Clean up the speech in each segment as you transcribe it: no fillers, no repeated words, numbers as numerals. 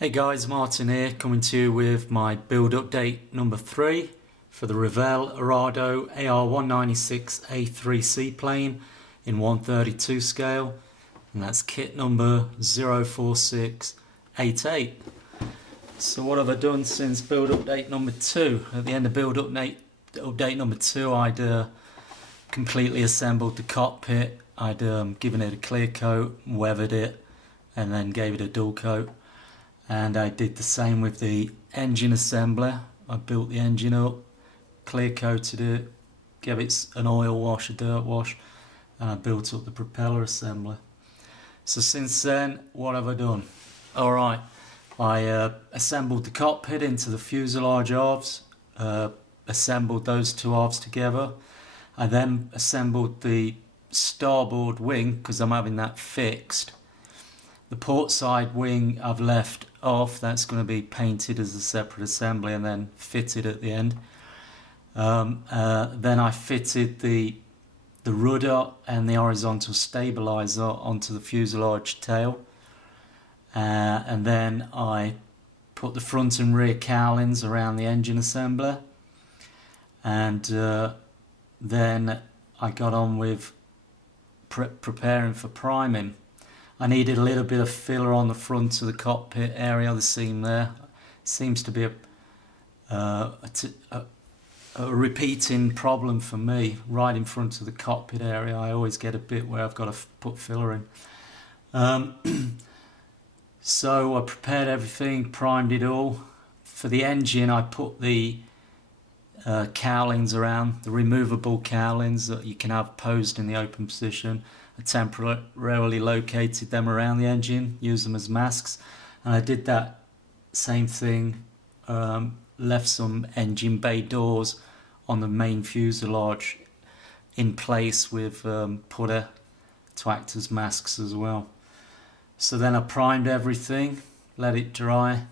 Hey guys, Martin here, coming to you with my build update number 3 for the Revell Arado Ar196A-3 Seaplane in 132 scale, and that's kit number 04688. So what have I done since build update number 2? At the end of build update number 2, I'd completely assembled the cockpit. I'd given it a clear coat, weathered it, and then gave it a dual coat. And I did the same with the engine assembler. I built the engine up, clear coated it, gave it an oil wash, a dirt wash, and I built up the propeller assembler. So since then, what have I done? Alright, I assembled the cockpit into the fuselage halves, assembled those two halves together. I then assembled the starboard wing because I'm having that fixed. The portside wing I've left off. That's going to be painted as a separate assembly and then fitted at the end. Then I fitted the rudder and the horizontal stabilizer onto the fuselage tail, and then I put the front and rear cowlings around the engine assembler, and then I got on with preparing for priming. I needed a little bit of filler on the front of the cockpit area, the seam there. Seems to be a repeating problem for me. Right in front of the cockpit area, I always get a bit where I've got to put filler in. So I prepared everything, primed it all. For the engine, I put the cowlings around, the removable cowlings that you can have posed in the open position. I temporarily located them around the engine, used them as masks, and I did that same thing, left some engine bay doors on the main fuselage in place with putter to act as masks as well. So then I primed everything, let it dry.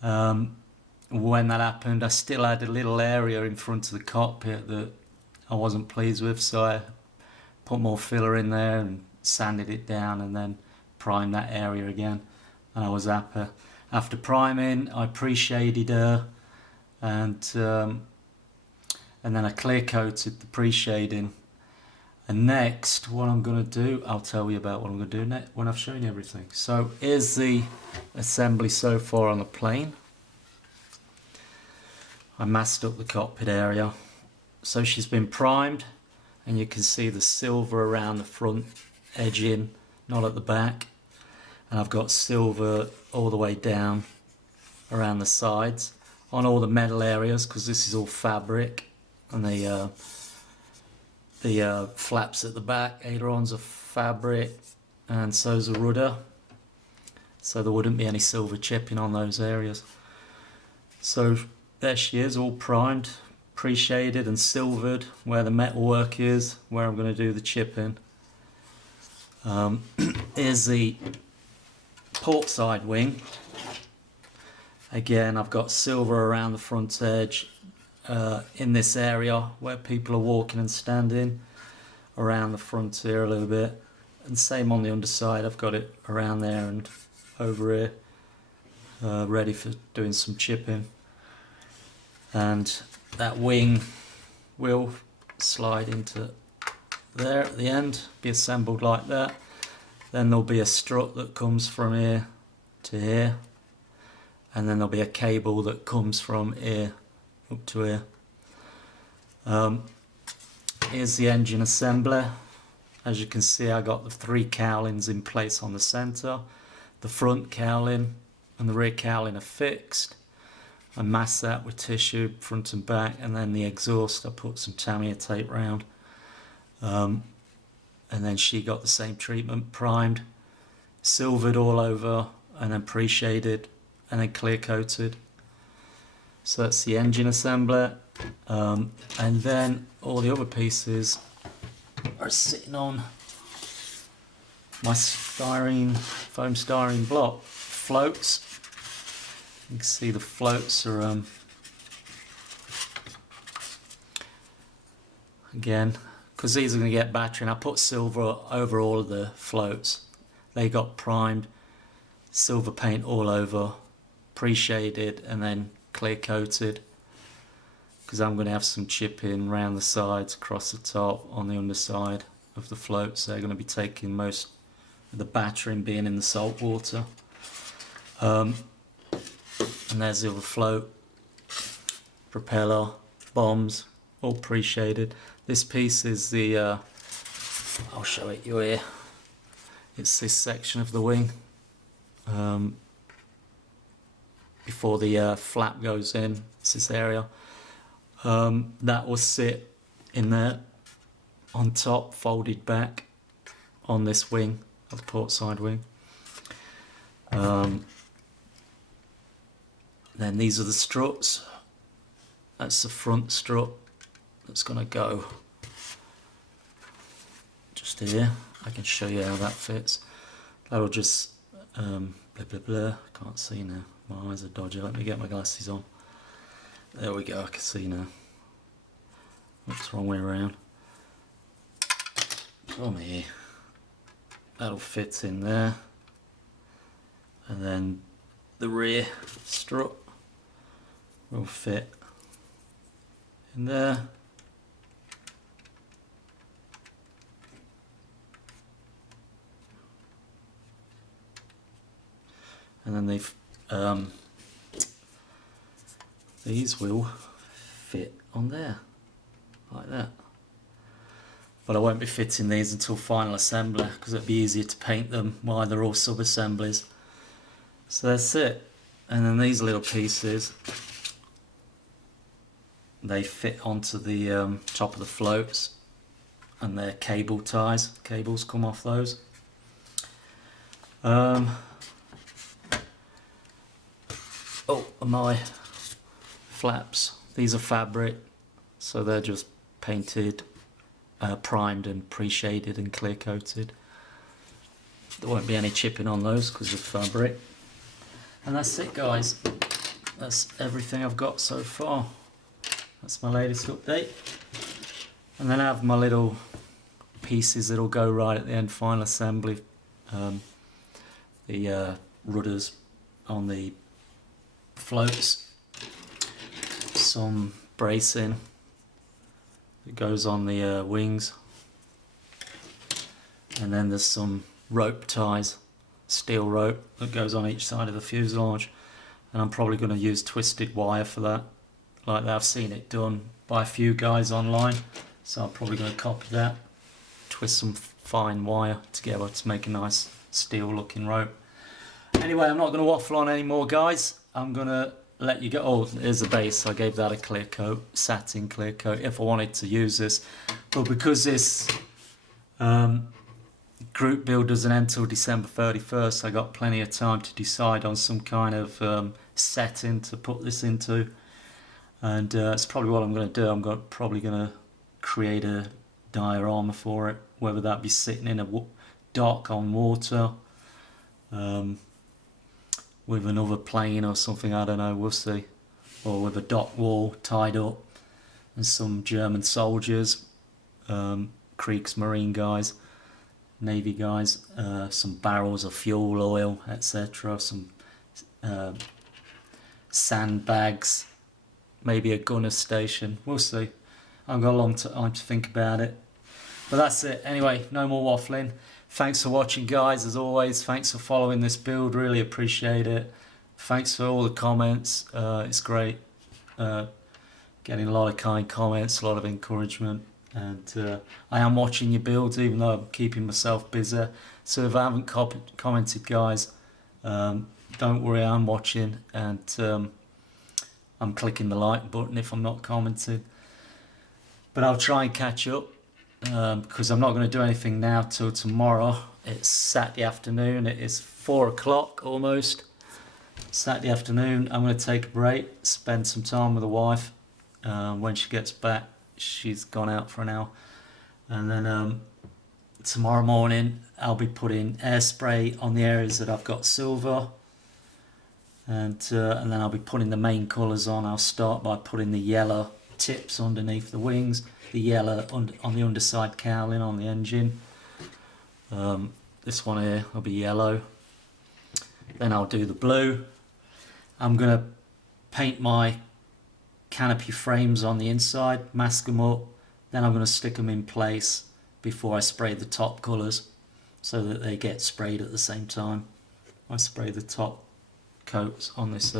When that happened, I still had a little area in front of the cockpit that I wasn't pleased with, so I put more filler in there and sanded it down and then primed that area again, and I was happy. After priming, I pre-shaded her, and then I clear coated the pre-shading. And next, what I'm going to do, I'll tell you about what I'm going to do next when I've shown you everything. So here's the assembly so far on the plane. I masked up the cockpit area. So she's been primed, and you can see the silver around the front edging, not at the back. And I've got silver all the way down around the sides on all the metal areas, because this is all fabric, and the flaps at the back, ailerons are fabric, and so's the rudder, so there wouldn't be any silver chipping on those areas. So there she is, all primed, pre-shaded and silvered where the metal work is, where I'm going to do the chipping. Here's the portside wing. Again, I've got silver around the front edge, in this area where people are walking and standing, around the front here a little bit, and same on the underside. I've got it around there and over here, ready for doing some chipping. And that wing will slide into there at the end, be assembled like that. Then there'll be a strut that comes from here to here, and then there'll be a cable that comes from here up to here. Here's the engine assembler. As you can see, I got the 3 cowlings in place on the centre. The front cowling and the rear cowling are fixed. I masked that with tissue front and back, and then the exhaust I put some Tamiya tape round, and then she got the same treatment, primed, silvered all over, and then pre-shaded and then clear coated. So that's the engine assembler, and then all the other pieces are sitting on my foam styrene block. Floats. You can see the floats are again, because these are going to get battery, and I put silver over all of the floats. They got primed, silver paint all over, pre-shaded and then clear coated, because I'm going to have some chipping around the sides, across the top, on the underside of the floats. They're going to be taking most of the battering, being in the salt water. And there's the other float, propeller, bombs, all pre-shaded. This piece is the, I'll show it you here. It's this section of the wing. Before the flap goes in, it's this area. That will sit in there on top, folded back on this wing of the portside wing. Then these are the struts. That's the front strut that's going to go just here. I can show you how that fits. That'll just blah blah blah. Can't see now. My eyes are dodgy. Let me get my glasses on. There we go. I can see now. Looks the wrong way around. Come here. That'll fit in there. And then the rear strut will fit in there. And then these will fit on there, like that. But I won't be fitting these until final assembly, because it'd be easier to paint them while they're all sub-assemblies. So that's it. And then these little pieces, they fit onto the top of the floats, and they're cable ties. Cables come off those. Oh, my flaps. These are fabric, so they're just painted, primed and pre-shaded and clear coated. There won't be any chipping on those because of fabric. And that's it, guys. That's everything I've got so far. That's my latest update. And then I have my little pieces that'll go right at the end, final assembly. The rudders on the floats, some bracing that goes on the wings, and then there's some rope ties, steel rope that goes on each side of the fuselage, and I'm probably going to use twisted wire for that, like that. I've seen it done by a few guys online, so I'm probably going to copy that, twist some fine wire together to make a nice steel looking rope. Anyway, I'm not going to waffle on anymore, guys. I'm going to let you go. Oh, there's the base. I gave that a clear coat, satin clear coat, if I wanted to use this. But because this group build doesn't end until December 31st, I got plenty of time to decide on some kind of setting to put this into. And it's probably what I'm going to do. I'm probably going to create a diorama for it, whether that be sitting in a dock on water, with another plane or something, I don't know, we'll see. Or with a dock wall tied up and some German soldiers, Kriegsmarine guys, Navy guys, some barrels of fuel oil, etc. Some sandbags, maybe a gunner station, we'll see. I've got a long time to think about it. But that's it. Anyway, no more waffling. Thanks for watching, guys, as always. Thanks for following this build, really appreciate it. Thanks for all the comments, it's great. Getting a lot of kind comments, a lot of encouragement. And I am watching your builds, even though I'm keeping myself busy. So if I haven't commented, guys, don't worry, I'm watching. And I'm clicking the like button if I'm not commenting. But I'll try and catch up. Because I'm not going to do anything now till tomorrow. It's Saturday afternoon. It is 4 o'clock almost. Saturday afternoon. I'm going to take a break, spend some time with the wife. When she gets back, she's gone out for an hour. And then tomorrow morning I'll be putting airspray on the areas that I've got silver. And then I'll be putting the main colours on. I'll start by putting the yellow tips underneath the wings, the yellow on the underside cowling on the engine. This one here will be yellow, Then I'll do the blue. I'm going to paint my canopy frames on the inside, mask them up, then I'm going to stick them in place before I spray the top colours so that they get sprayed at the same time. I spray the top coats on this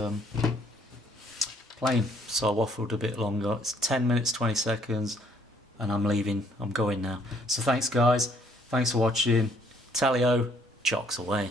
plane. So I waffled a bit longer. It's 10 minutes 20 seconds and I'm leaving. I'm going now. So thanks guys, thanks for watching. Tally-o, chocks away.